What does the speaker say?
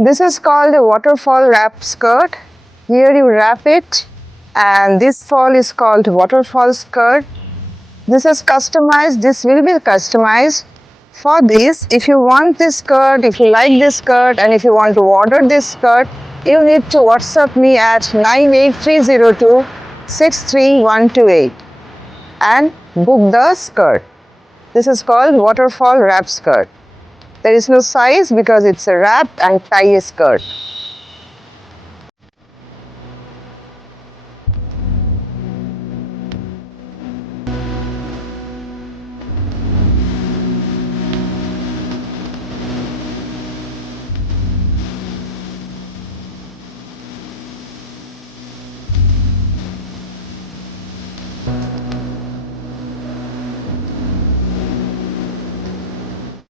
This is called a waterfall wrap skirt. Here you wrap it, and this fall is called waterfall skirt. This is customized, this will be customized. For this, if you want this skirt, if you like this skirt, and if you want to order this skirt, you need to WhatsApp me at 98302 63128 and book the skirt. This is called waterfall wrap skirt. There is no size because it's a wrap and tie skirt.